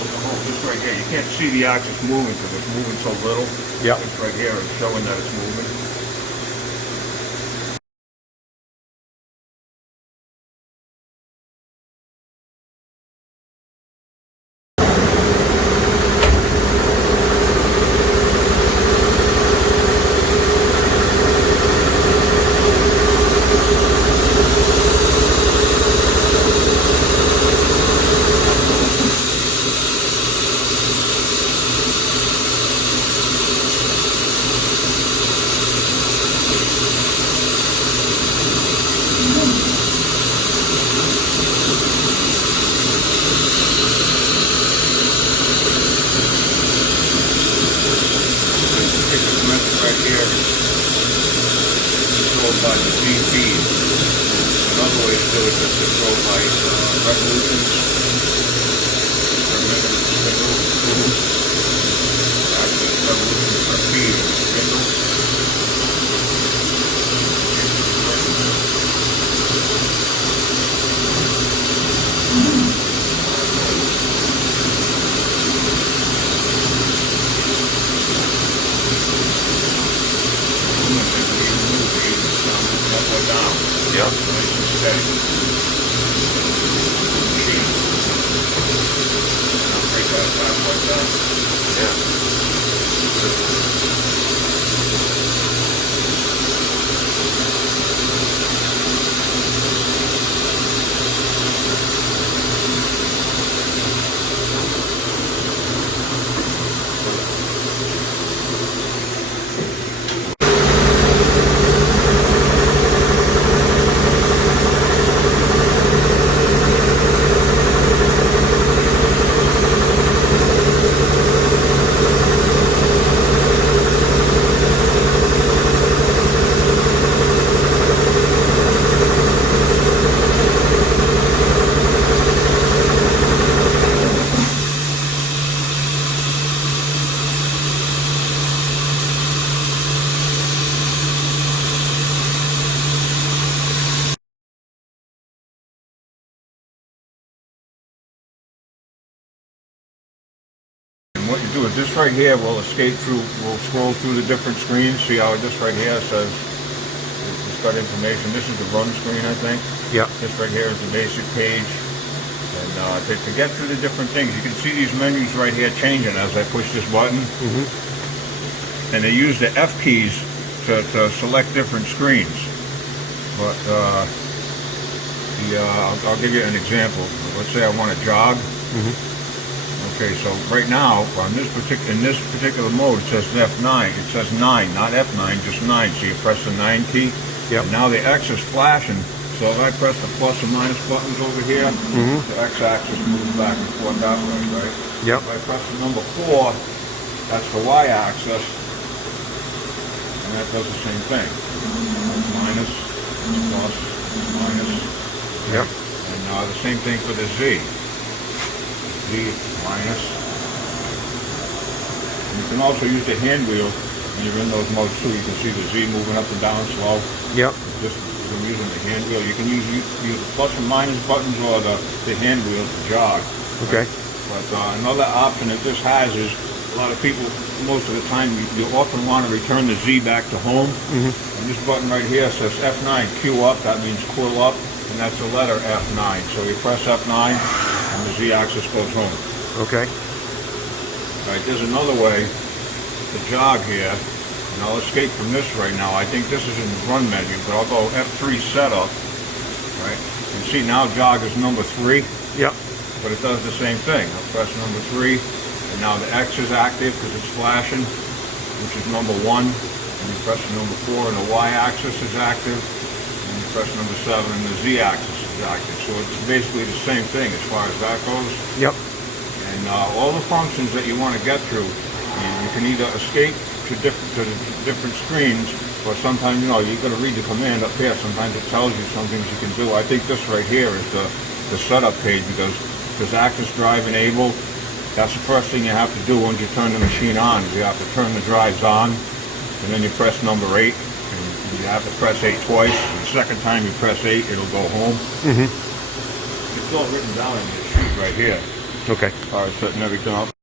goes to home. This right here, you can't see the axis moving because it's moving so little. Yeah. This right here is showing that it's moving. Right here, controlled by the VP. Another way to do it is controlled by revolutions per minute spindle. Actually, revolutions per feed spindle. Yeah. Nice and steady. Machine. Break that back like that. Yeah. What you do is this right here will escape through, will scroll through the different screens. See how this right here says it's got information. This is the run screen, I think. Yeah. This right here is the basic page. And to get through the different things, you can see these menus right here changing as I push this button. Mm-hmm. And they use the F keys to select different screens. But I'll give you an example. Let's say I want to jog. Mm-hmm. Okay, so right now in this particular mode it says F9. It says 9, not F9, just 9. So you press the 9 key. Yep. And now the X is flashing. So if I press the plus or minus buttons over here, the X-axis moves back and forth that way, right? Yep. If I press the number 4, that's the Y-axis, and that does the same thing. Minus, plus, minus. Yep. And the same thing for the Z. Z minus. And you can also use the hand wheel when you're in those modes too. You can see the Z moving up and down slow. Yep. Just from using the hand wheel. You can use the plus and minus buttons or the hand wheel to jog. Okay. But another option that this has is a lot of people, most of the time, you often want to return the Z back to home. And this button right here says F9, Q up, that means quill up, and that's the letter F9. So you press F9, and the Z-axis goes home. Okay. All right, there's another way to jog here, and I'll escape from this right now. I think this is in the run menu, but I'll go F3 setup, right? And see now jog is number 3. Yep. But it does the same thing. I'll press number 3, and now the X is active because it's flashing, which is number 1. And you press number 4, and the Y-axis is active. And you press number 7, and the Z-axis is active. So it's basically the same thing as far as that goes. Yep. And all the functions that you want to get through, you can either escape to different screens, or sometimes, you know, you've got to read the command up here. Sometimes it tells you some things you can do. I think this right here is the setup page because active drive enabled. That's the first thing you have to do once you turn the machine on. Is you have to turn the drives on, and then you press number 8. And you have to press 8 twice. And the second time you press 8, it'll go home. It's all written down in this sheet right here. Okay. as far as setting everything up.